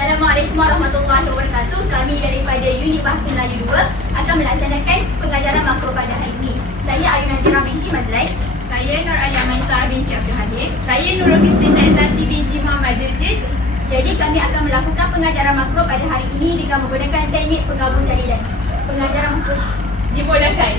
Assalamualaikum warahmatullahi wabarakatuh. Kami daripada Unit Bahasa Melayu 2 akan melaksanakan pengajaran makro pada hari ini. Saya Ayu Nazira binti Mazlai. Saya Nur Alia Maisar binti Abdul Hadim. Saya Nurul Kristina Ezati binti Muhammad Jurjiz. Jadi kami akan melakukan pengajaran makro pada hari ini dengan menggunakan teknik penggabung jalidan. Pengajaran makro Dimulakan.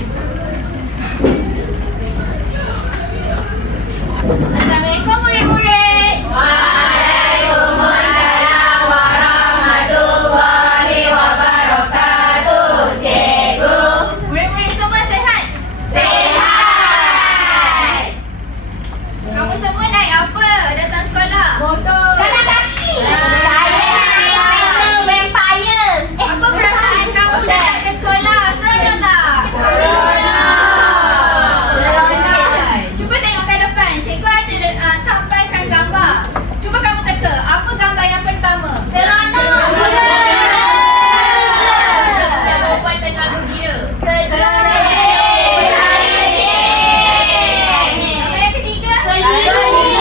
Assalamualaikum murid-murid. Waalaikumsalam warahmatullahi wabarakatuh. Cikgu. Murid-murid semua sehat? Sehat. Kamu semua naik apa datang sekolah? Jalan kaki. Saya naik kereta vampire. Apa perasaan kamu datang ke sekolah? Seronok tak? Cuba tengok ke depan. Cikgu ada tampilkan gambar. Cuba kamu teka. Apa gambar yang pertama? Seronok. Dan perempuan tengah gembira. Gambar yang ketiga? Gambar yang kelima?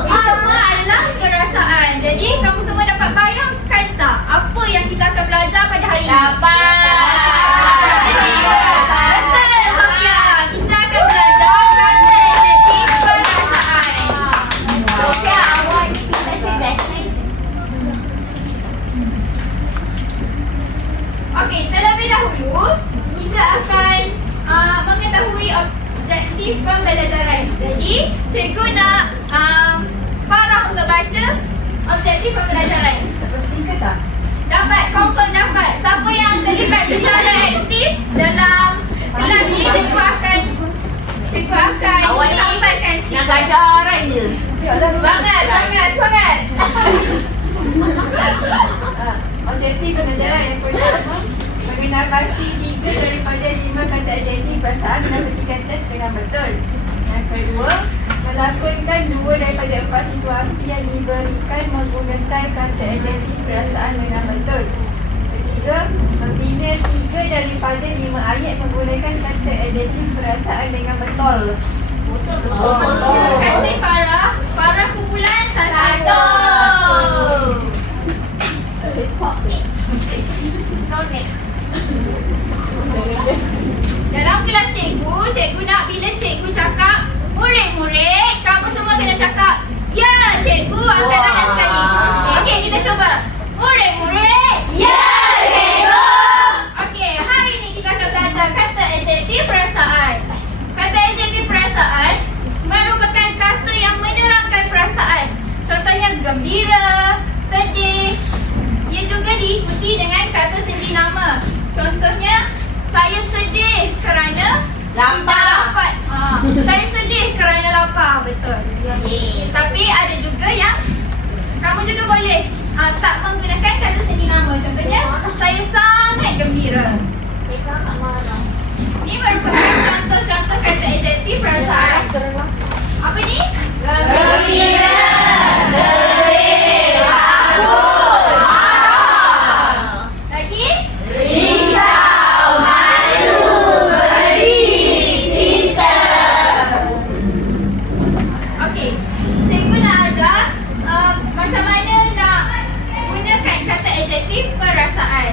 Ini semua adalah perasaan. Jadi kamu semua dapat bayangkan tak apa yang kita akan belajar pada hari ini? Betul, Sofia. Kita akan belajar kata adjektif perasaan. Okey, terlebih dahulu kita akan mengetahui objektif pembelajaran. Jadi, cikgu nak Farah untuk baca objektif pembelajaran. Dapat, confirm dapat. Siapa yang terlibat secara aktif dalam kelas ini, cikgu akan lambatkan sikit. Nak gajar orang je. Semangat. Objektif pembelajaran yang pertama, mengenal pasti 3 daripada 5 kata adjektif perasaan dan petikan teks dengan betul. Yang kedua, melakonkan 2 daripada 4 situasi yang diberikan menggunakan kata adjektif perasaan dengan betul. Ketiga, membina 3 daripada 5 ayat menggunakan kata adjektif perasaan dengan betul. Terima kasih Farah. Farah kumpulan 1. Dalam kelas cikgu nak bila cikgu cakap, murid-murid, kamu semua kena cakap, ya cikgu, angkat tangan sekali. Okey, kita cuba. Murid-murid, Ya, cikgu. okey, hari ini kita akan belajar kata adjektif perasaan. Kata adjektif perasaan merupakan kata yang menerangkan perasaan. Contohnya gembira, sedih. Ia juga diikuti dengan kata sendiri nama. Contohnya, saya sedih kerana Lapar. dapat. Saya sedih kerana lapar. Betul. Tapi ada juga yang kamu juga boleh tak menggunakan kata sendiri nama. Contohnya, saya sangat gembira. Ini merupakan contoh-contoh kata adjektif perasaan. Apa ni? Gembira, sedih, takut, marah, Lagi? risau, malu, beri, cinta. Okey. Cikgu nak ajar macam mana nak gunakan kata adjektif perasaan.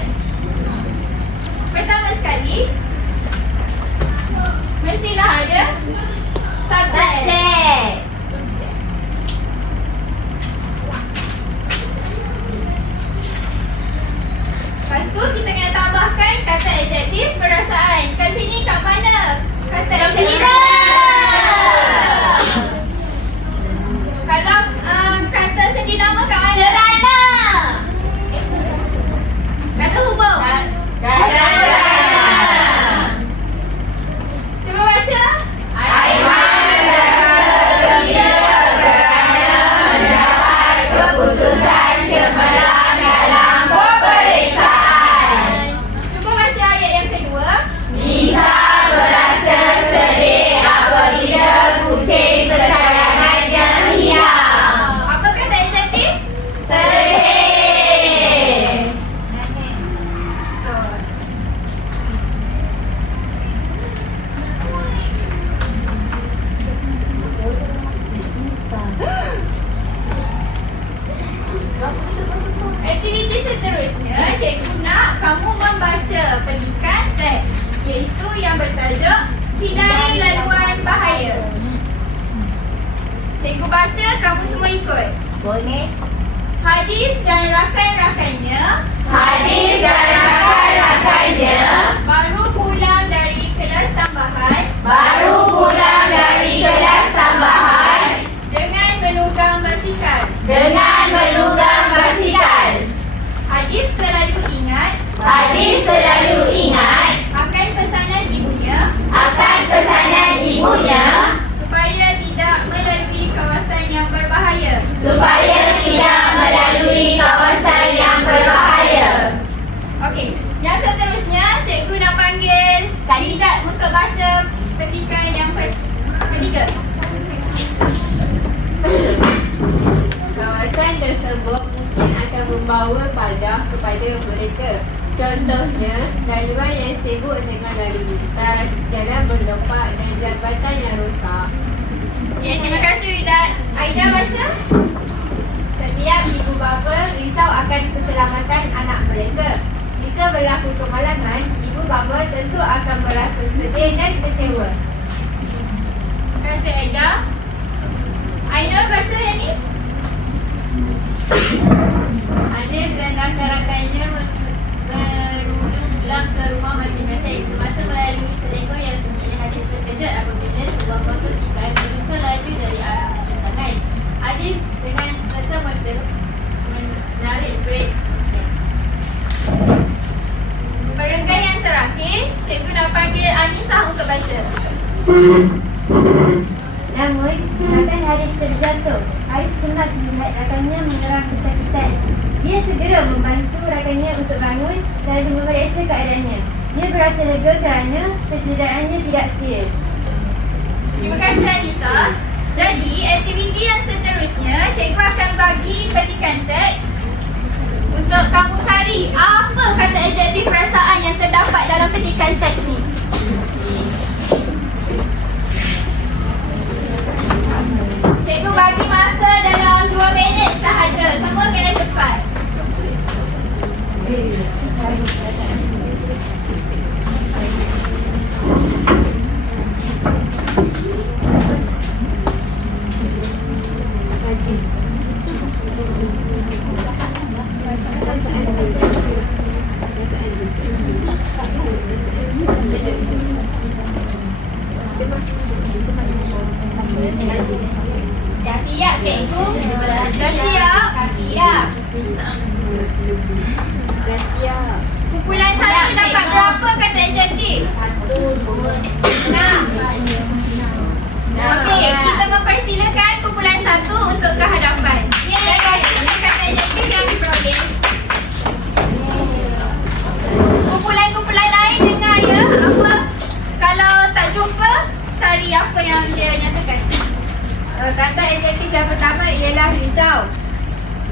yang bertajuk Hindari Laluan Bahaya. Cikgu baca, kamu semua ikut. Boleh. Hadif dan rakan-rakannya Hadif dan rakan-rakannya baru pulang dari kelas tambahan baru pulang dari kelas tambahan dengan menunggang basikal. dengan menunggang basikal. Hadif selalu ingat Hadif selalu ingat akan pesanan ibunya akan pesanan ibunya supaya tidak melalui kawasan yang berbahaya. supaya tidak melalui kawasan yang berbahaya. Okey, yang seterusnya cikgu nak panggil kandidat untuk baca petikan yang ketiga. Kawasan tersebut mungkin akan membawa padah kepada mereka. Contohnya, laluan yang sibuk dengan lalu lintas, jalan berlompat dan jambatan yang rosak. Okay, terima kasih Widat. Aida baca. Setiap ibu bapa risau akan keselamatan anak mereka. Jika berlaku kemalangan, ibu bapa tentu akan merasa sedih dan kecewa. Terima kasih Aida. Aida baca yang ni. Adif dan rakan-rakannya menuju pulang ke rumah masing-masing. Semasa melalui selengkau yang sunyi, Adif terkejut apabila sebuah motosikal meluncur laju dari arah bertentangan. Adif dengan serta-merta menarik brek. Perenggan yang terakhir, cikgu nak panggil Anissa untuk baca. Namun, rakan Harif terjatuh. Harif cemas melihat rakannya mengerang kesakitan. Dia segera membantu rakannya untuk bangun dan memeriksa keadaannya. Dia berasa lega kerana pencederaannya tidak serius. Terima kasih Anissa. Jadi, aktiviti yang seterusnya, cikgu akan bagi petikan teks untuk kamu cari apa kata adjektif perasaan yang terdapat dalam petikan teks ni. Cikgu bagi masa dalam 2 minit sahaja. Semua kena cepat. Dah siap cikgu? Dah siap? Siap. Dah siap. Kumpulan satu dapat berapa kata adjektif? 6. Okey, kita mempersilakan kumpulan satu untuk ke hadapan. Dengan kata adjektif yang diperoleh. Kumpulan-kumpulan lain dengar ya apa. Kalau tak jumpa, cari apa yang dia nyatakan. Kata adjektif yang pertama ialah risau.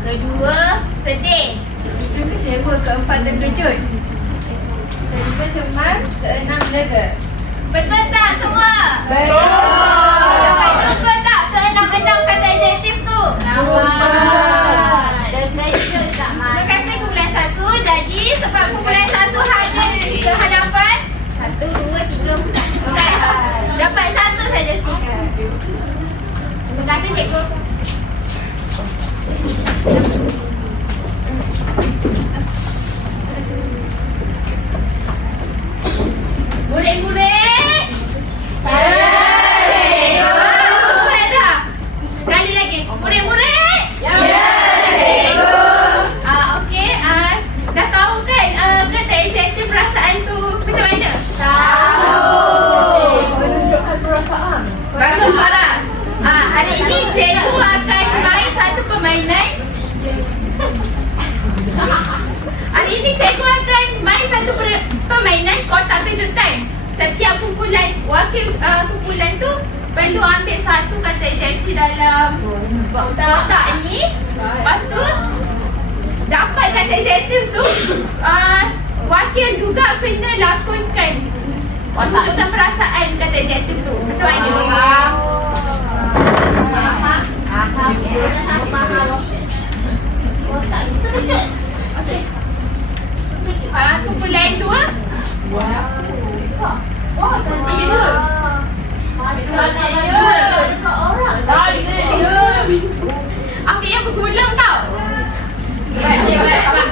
Kedua, sedih. Kecewa, keempat terkejut. Kelima cemas, keenam lega. Betul tak semua? Betul. Dapat jumpa tak keenam-enam kata adjektif tu? Terkejut tak Terima kasih kumpulan satu. Jadi sebab kumpulan satu hadir ke hadapan, 1, 2, 3, 4. dapat satu saja stiker. Terima kasih cikgu. Murid-murid. Murid dah. Sekali lagi. Murid-murid. Okey. Dah tahu kan kata adjektif perasaan tu macam mana? Menunjukkan perasaan. Bagus Farah. Hari ini cikgu akan main satu permainan. Hari ini cikgu akan main satu permainan kotak kejutan. Setiap kumpulan, wakil kumpulan tu perlu ambil satu kata adjektif dalam kotak ni. Lepas tu dapat kata adjektif tu, wakil juga kena lakonkan tunjukkan perasaan kata adjektif tu. Macam mana? Kumpulan dua.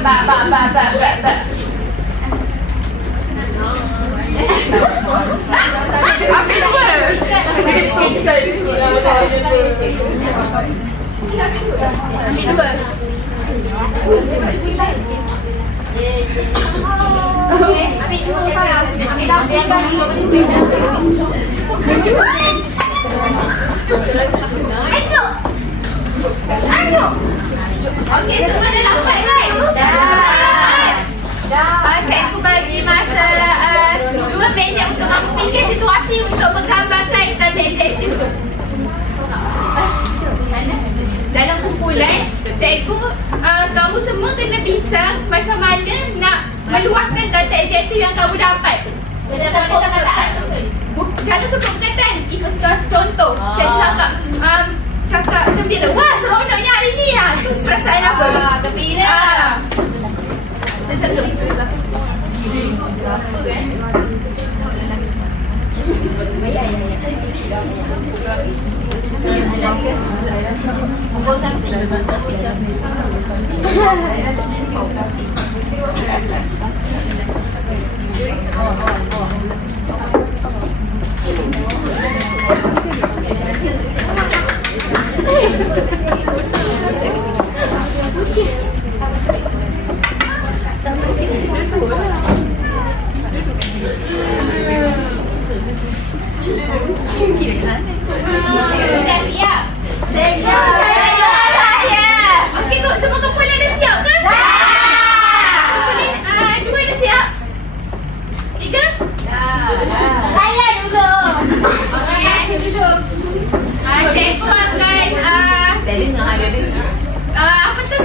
Ambil dua. Ambil dua. Okey, semua dah dapat kan? Dah. Cikgu bagi masa 2 minit untuk kamu fikir situasi untuk menggambarkan kata adjektif tu. Dalam kumpulan, cikgu kamu semua kena bincang macam mana nak meluahkan kata adjektif yang kamu dapat. Jangan sebut perkataan, ikut segala contoh. Cikgu cakap gembira. Wah, seronoknya hari ni. Tu perasaan apa? Gembira. Okey, semua kumpulan dah siap ke? Kumpulan 2 dah siap? 3? Saya dulu. Cikgu akan apa tu?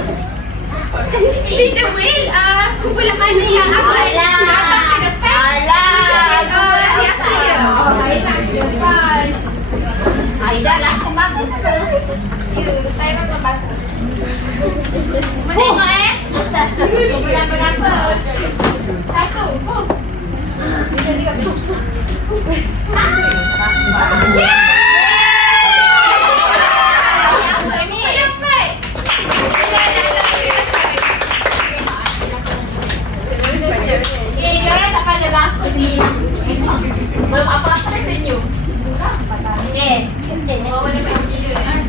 Spin the wheel. Kumpulan mana yang akan datang ke depan? Biasa je. Aida lah, aku bagus ke? Saya memang bagus. Tengok Kumpulan berapa? 1. Jangan tak pandai aku ni. Belum apa-apa dah senyum. Bawa dia main gila kan?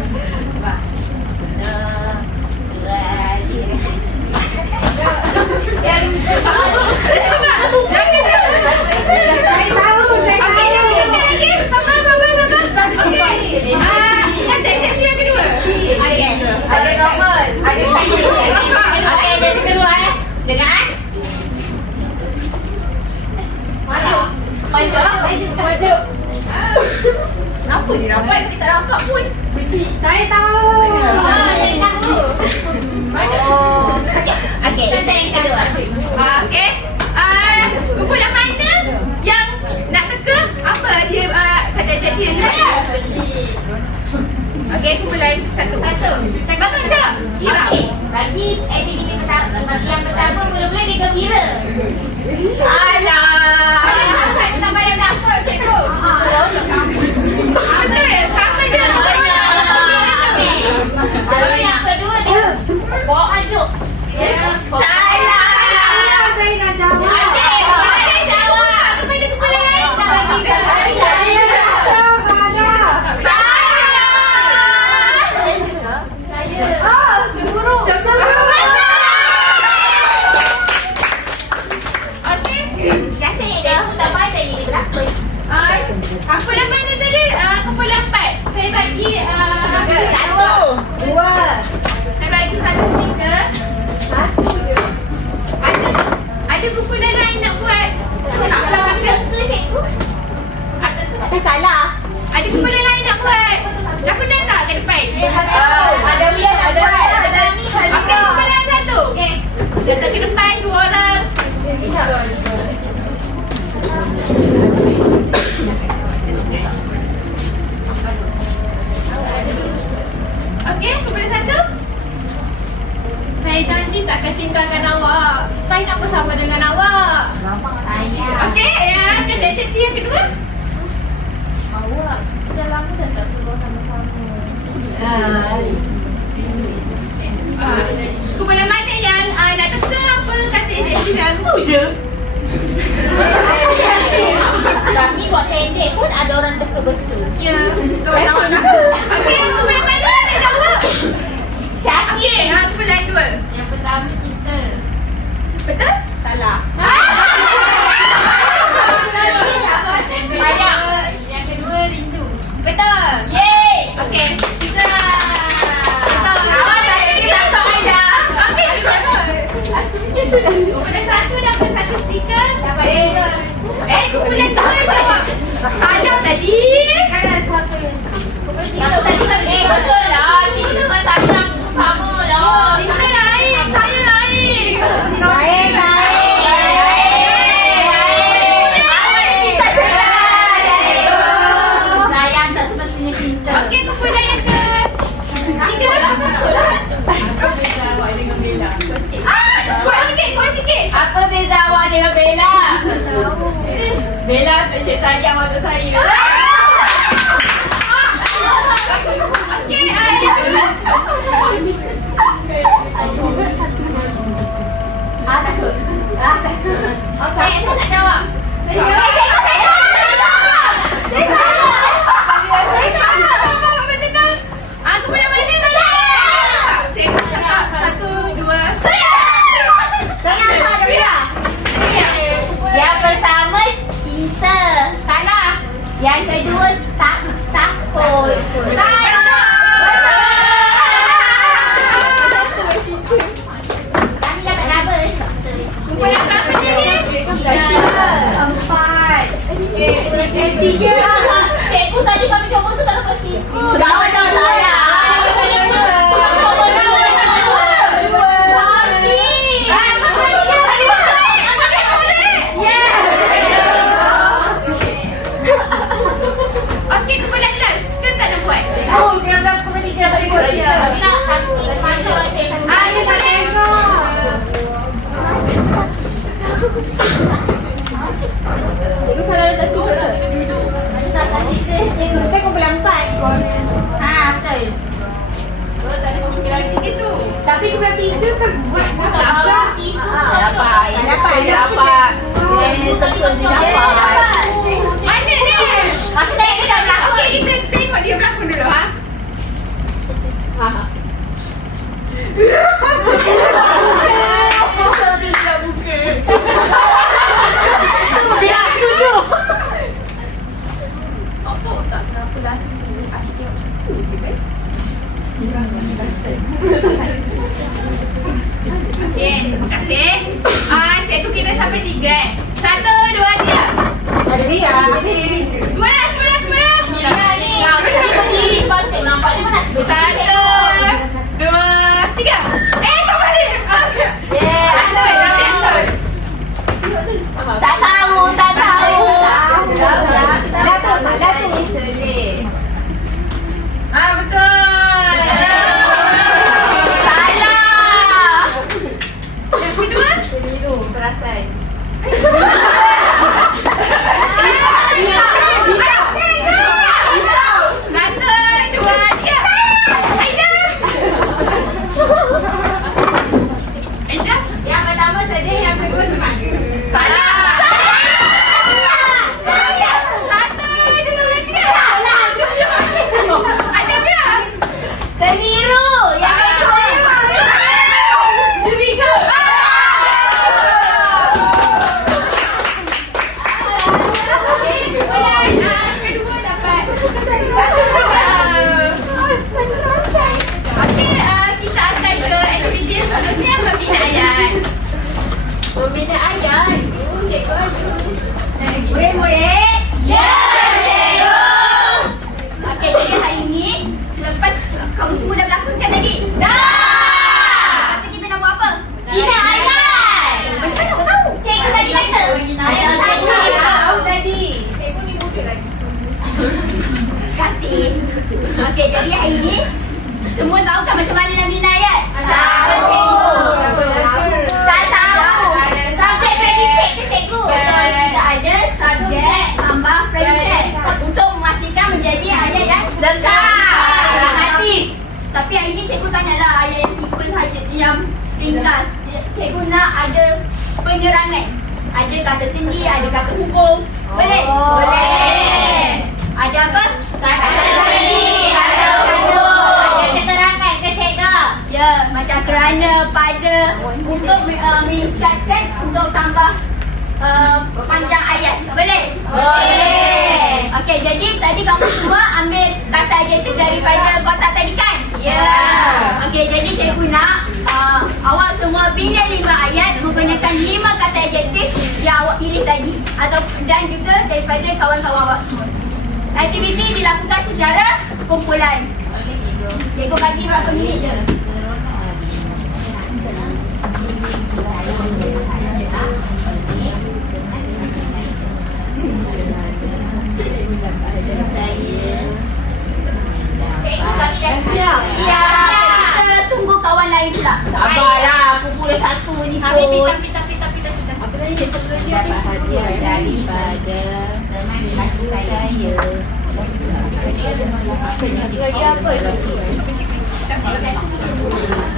Ada normal. Ada lain. Okey, jadi kedua dengan maju. Kenapa dia dapat? Saya tak dapat pun. Saya tahu. Saya tahu. Okey, kita yang kedua. Okey. Kumpulan mana yang nak teka apa dia kata adjektif yang dia? Okey, kumpulan 1. Bangun Syah. Kira. Okey, bagi aktiviti pertama, bagi yang pertama mula-mula dia gembira. Alah. Tak payah dapat cikgu. Betul. Sama je. Kalau yang kedua dia bawa maju. Salah. Saya dah jawab. Okey, jawab. Kepada kumpulan lain. Cemburu. Okey. Kasih dia, aku tak pandai ni berapa. Kumpulan mana tadi? Kumpulan 4. Saya bagi Dua. saya bagi 1 stiker. Ada kumpulan lain nak buat. Tak Kalau nak ambil ke cikgu? Tak salah. Ada kumpulan lain nak buat. Dah pernah tak ke depan? Ada bila ada. Okey, kumpulan 1. Datang ke depan 2 orang. Okey, kumpulan 1. Saya janji tak akan tinggalkan awak. Saya nak bersama dengan awak. Okey, kata adjektif yang kedua. Awak dah lama dah tak keluar sama-sama. Kumpulan mana yang nak teka Itu je. Kami buat pendek pun ada orang teka betul. Ya. Kau jawab nak. Okey, aku yang mana nak jawab? Syakir. Aku pilihan dua. Yang pertama cinta. Betul? Salah. Sayang. Yang kedua rindu. Betul. Yeay. Okey. Betul. Awak dah jadi laptop Aida. Okey. Betul. Boleh satu dapat satu stiker. Dapat tiga. Kumpulan dua jawab. Salah tadi. Kan ada satu yang tadi kan betul lah. Cinta dengan sayang sama lah. Cinta lain, saya lain. Lain. Sayang tak semestinya cinta. Okey, kumpulan yang ke tiga. Awak dengan Bella. Kuat sikit. Apa beza awak dengan Bella? Bella tak syek sayang waktu saya. Okey, Takut. Okey, saya nak jawab. aku punya mana saya? Cikgu cakap 1, 2. Yang pertama cinta. Salah. Yang kedua takut. Salah. Kami dapat double. Kumpulan berapa jadi? 4. Tiga. Cikgu tadi kami coba tu tak dapat tiga. Jangan saya. Okey, kumpulan last. Ke tak nak buat? Oh, kira-kira komedi dia balik buat. Nak aku mana cikgu. Dia boleh. Cikgu salah letak stiker ke? Salah stiker cikgu. Kita kumpulan 4. Betul. Oh, tak ada stiker lagi gitu. Tapi kumpulan 3 kan buat apa? Dapat. Betul dapat. Mana ni? Aku tanya dia dah berlaku. Okey, kita tengok dia berlakon dulu ha. Sambil tak buka. Biar aku tunjuk. Tahu tak kenapa lelaki asyik tengok suku je kan? Okey, terima kasih. Cikgu kira sampai 3. 1, 2, 3. Ada dia. Semula. Berdiri patut nampak dia mana sebut. 1, 2, 3. Tak boleh. Betul. Tak tahu. Salah tu. Betul. Salah. Yang kedua? Keliru, perasan. Yang pertama sedih, yang kedua semangat. Salah. Ada dia. Keliru. Yang kedua. Jeriga. Kedua dapat. Okey, kita akan ke aktiviti seterusnya membina ayat. Membina ayat. Cikgu Ayu. Murid-murid. Ya, cikgu. Okey, jadi hari ini selepas kamu semua dah berlakonkan tadi. Dah. Lepas tu kita nak buat apa? Bina ayat. Macam mana kau tahu? Cikgu tadi kata. Ayat satu. Tahu tadi. Cikgu ni muda lagi. Kasih. Okey, jadi hari ini semua tahu kan macam mana nak bina ayat? Tahu, cikgu. Tak tahu. Subjek predikat ke cikgu? Betul, kita ada subjek tambah predikat untuk memastikan menjadi ayat yang Lengkap. Dramatis. Tapi hari ni cikgu tanyalah ayat yang simple saja, yang ringkas. Cikgu nak ada penerangan. Ada kata sendi, ada kata hubung. Boleh? Boleh. Ada apa? Kata sendi, kata hubung. Ada keterangan ke cikgu? Ya, macam kerana, pada, untuk meningkatkan, untuk tambah panjang ayat. Boleh? Boleh. Okey, jadi tadi kamu semua ambil kata adjektif daripada kotak tadi kan? Ya. Okey, jadi cikgu nak awak semua pilih 5 ayat menggunakan 5 kata adjektif yang awak pilih tadi, atau dan juga daripada kawan-kawan awak semua. Aktiviti dilakukan secara kumpulan. Cikgu bagi berapa minit je? Cikgu tak siap-siap. Ya, kita tunggu kawan lain pula. Sabarlah, aku pula satu ni pun. Habis pita. Apa tadi? Dapat hadiah daripada Teman lelaki saya. lagi apa?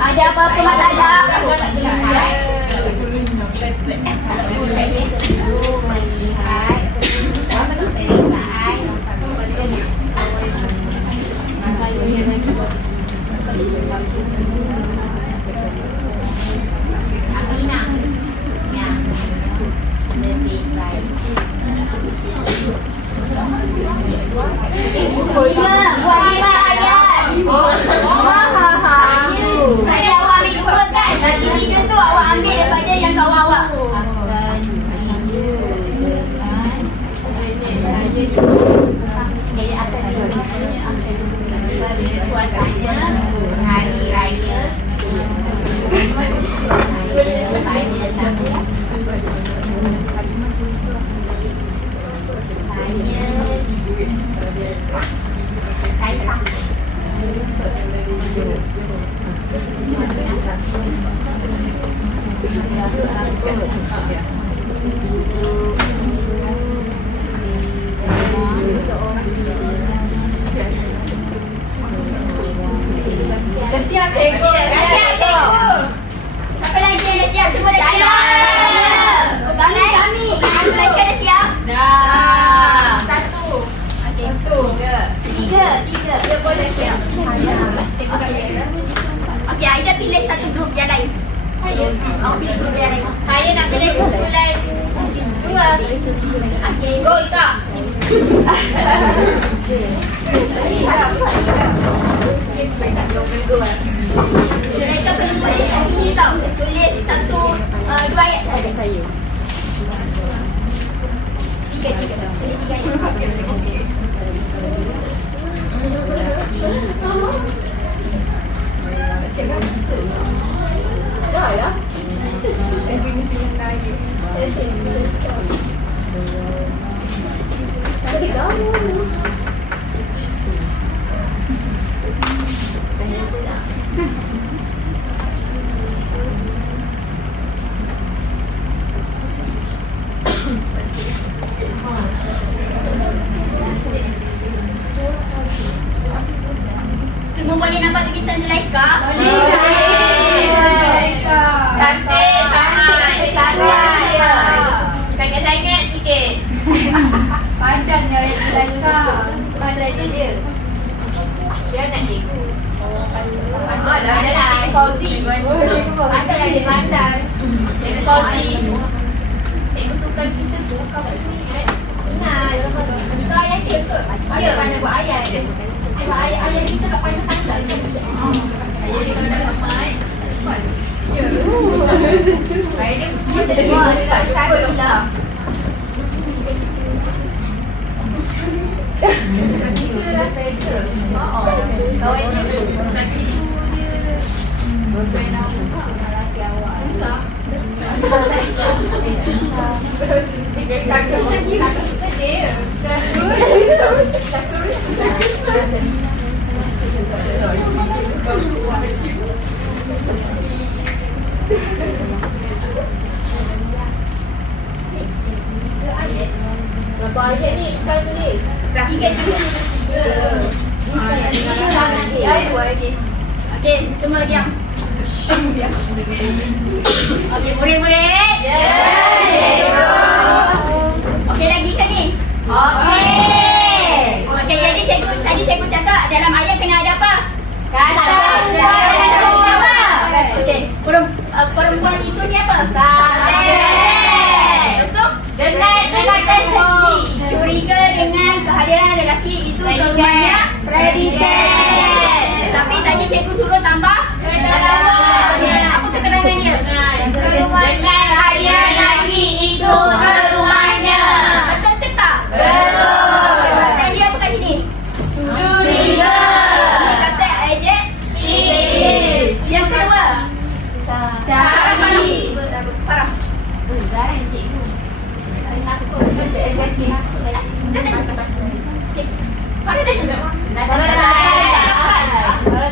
Ada apa-apa masalah? Melihat Aminah yang lebih baik. Buat 5 ayat. Tadi awak ambil 2 kan? Lagi 3 tu awak ambil daripada yang kawan awak. Suasana hari raya Siap cikgu. Siapa lagi yang dah siap? Semua dah siap? Kami. Ada lagi dah siap? Dah. 1. Tiga. Dia pun dah siap. Okey, Aida pilih satu grup yang lain. Awak pilih grup yang lain. Saya nak pilih kumpulan 2. Okey. Go Ika. Mereka perlu balik kat sini tau. Tulis 2 ayat saja. Saya. 3. Tulis 3 ayat. Dah ya? Semua boleh nampak tulisan Zulaikha? Cantik sangat. Sangat sikit. Panjang dari Zulaikha. Padanya dia. Dia nak cikgu. Ada Cikgu Fauzi. Ada lagi pandai. Cikgu Fauzi. Cikgu sukan kita tu kawan sini. Ingat. Itu ayat dia ke? Ada pandai buat ayat dia. Sebab ayat kita kat pandai-pandai. Ayat dia kalau dapat mic. Wah, dia tak gila. Berapa ayat ni Ika tulis? Dah 3 dulu. Sangat lagi. Okey, semua diam. Okey, murid-murid. Okey lagi ke ni? Okey, jadi cikgu cakap dalam ayat kena ada apa? Okey, perempuan itu ni apa? Curiga dengan kehadiran lelaki itu namanya predikat. Tapi tadi cikgu suruh tambah apa keterangan dia? Dengan hadiah lagi itu rumahnya. Betul ke tak? Betul. Kata dia apa kat sini? Curiga. Kata adjektif. Yang kedua? Cari. Farah.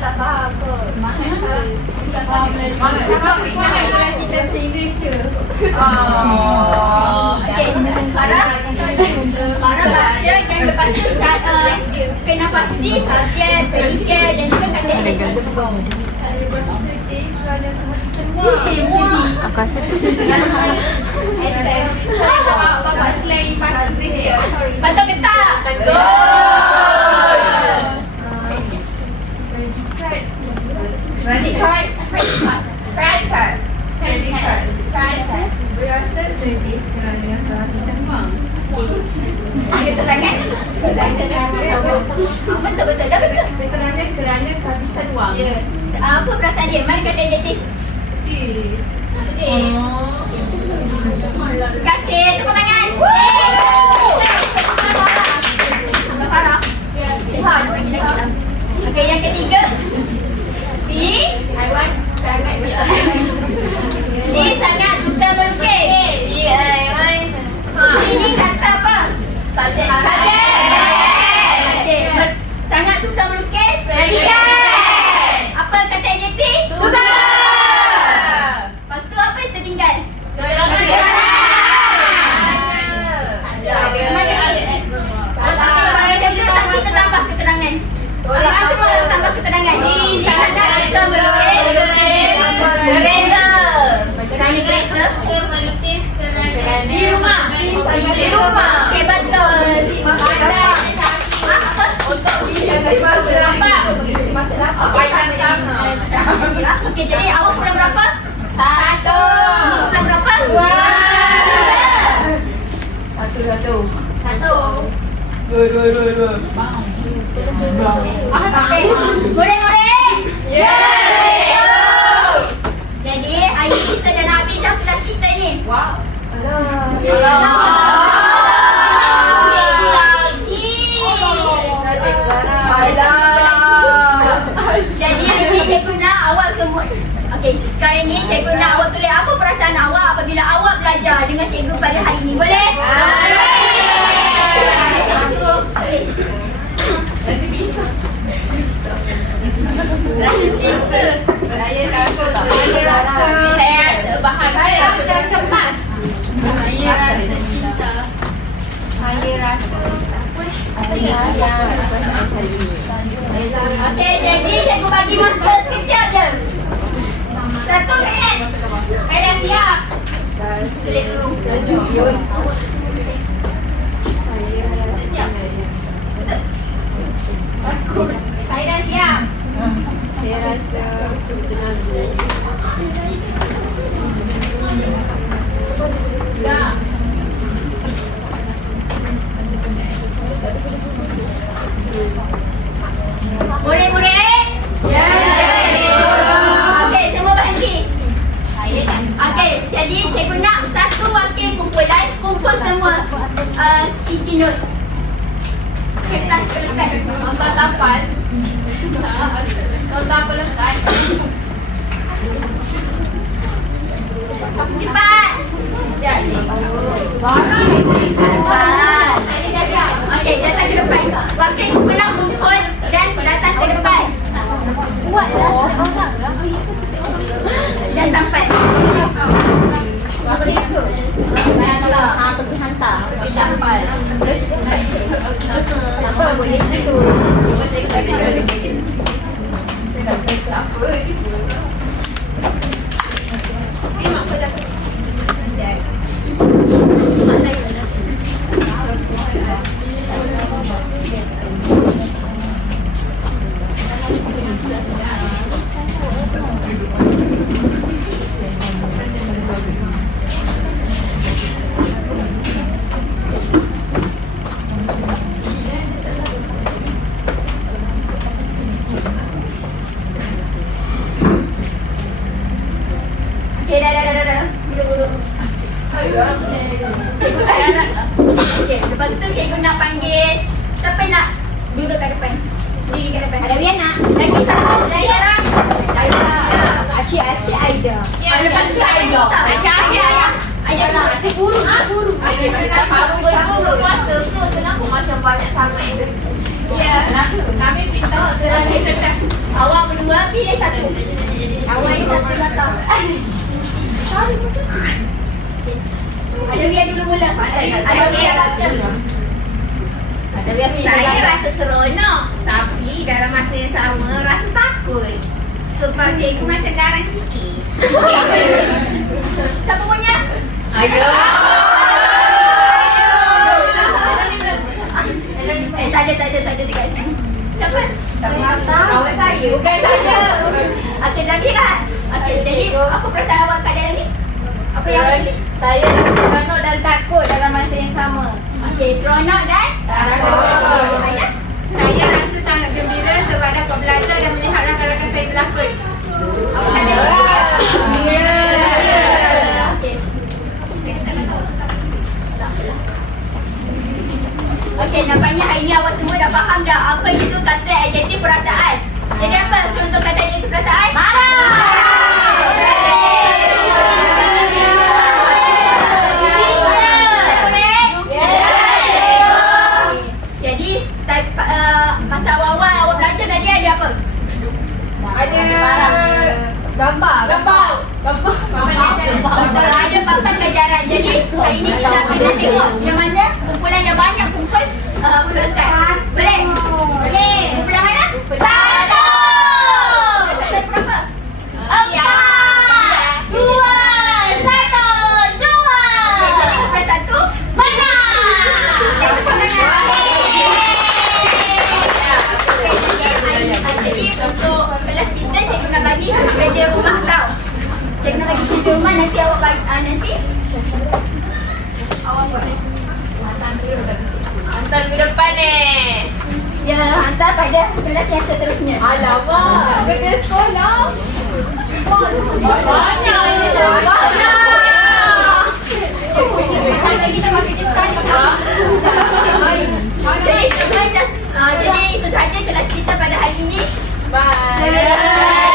tak faham kot. Kita bahasa Inggeris je. Okey, Farah baca yang lepas tu kena pasti subjek, predikat dan juga kata adjektif. Saya bersedih kerana kamu semua. Aku rasa tu bapak selain pasal dia. Betul ke tak? Predikat. Berasa sedih kerana kehabisan wang. Keterangan? Betul. Dah betul. Keterangan kerana kehabisan wang. Ya. Apa perasaan dia? Mari kata adjektif. Sedih. Terima kasih. Tepuk tangan. Farah. Sihat. Okey, yang ketiga. Ni sangat suka melukis. Ini kata apa? Subjek. Okey. Sangat suka melukis. Apa kata adjektif? Suka. Lepas tu apa yang tertinggal? Tapi kita tambah keterangan. Tambah keterangan. Ini sangat suka melukis. Melukis kerana Di rumah. Okey, betul. Okey, jadi awak pukul berapa? 1. Pukul berapa? 1. Okey, murid-murid. Jadi, hari ni kita dah nak habis dah kelas kita ni. Wow. Jadi hari ni cikgu nak awak semua. Okey, sekarang ni cikgu nak awak tulis apa perasaan awak apabila awak belajar dengan cikgu pada hari ni. Boleh? Rasa cinta. Saya rasa bahagia. Saya cemas. Saya rasa cinta. Saya rasa Okey, jadi cikgu bagi masa sekejap je. 1 minit. saya dah siap. Tulis dulu. Saya dah siap. Saya rasa Murid-murid? Ya. Okey, semua berhenti. Okey, jadi cikgu nak satu wakil kumpulan, kumpul semua sticky note. Kertas pelekat. nonton tapal. Nonton pelekat. Cepat. Cepat. Okey, datang ke depan. Wakil kumpulan kumpul dan datang ke depan. Dan sampai. Hantar. Pergi hantar. Pergi tapal. Apa boleh situ? Apa? Lepas tu cikgu nak panggil siapa nak duduk kat depan. Diri kat depan. Ada Wiana. Lagi satu dari orang. Asyik Aida. Lepas tu Aida. Aida lah. Kamu berdua berkuasa ke? Kenapa macam banyak sangat yang kecil? Ya. Kami beritahu kami cakap awak berdua pilih satu. Awak yang satu datang. Ada biar dulu mula. Ada biar baca. Ada biar Saya rasa seronok, tapi dalam masa yang sama rasa takut. Sebab cikgu macam garang sikit. Siapa punya? Ayo. Tak ada dekat sini. Siapa? Kawan saya. Bukan saya. Okey, Zabira. Okey, jadi apa perasaan awak kat dalam ni? Apa yang awak pilih? Saya seronok dan takut dalam masa yang sama. Okey, seronok dan Takut. Aida? Saya rasa sangat gembira sebab dapat belajar dan melihat rakan-rakan saya berlakon. Apa kata dia? Okey. Okey, nampaknya hari ni awak semua dah faham dah apa itu kata adjektif perasaan. Jadi apa contoh kata adjektif perasaan? Jadi masa awal awak belajar tadi ada apa? Gambar. Ada papan pelajaran. Jadi hari ni kita akan tengok yang mana kumpulan yang banyak kumpul perasaan. Boleh? Boleh. Kumpulan mana? Satu. Perasaan berapa? Empat. Dua. Satu. Dua. Jadi kumpulan satu. Menang. Yang tepuk tangan. Jadi untuk kelas kita cikgu nak bagi kerja rumah tau. Cikgu nak bagi kerja rumah nanti awak bagi nanti awak buat. Hantar ke depan ni. Ya, hantar pada kelas yang seterusnya. Alamak. Kerja sekolah. Banyak ini Kita pakai je sekali. Jadi itu saja kelas kita pada hari ini. Bye. Bye.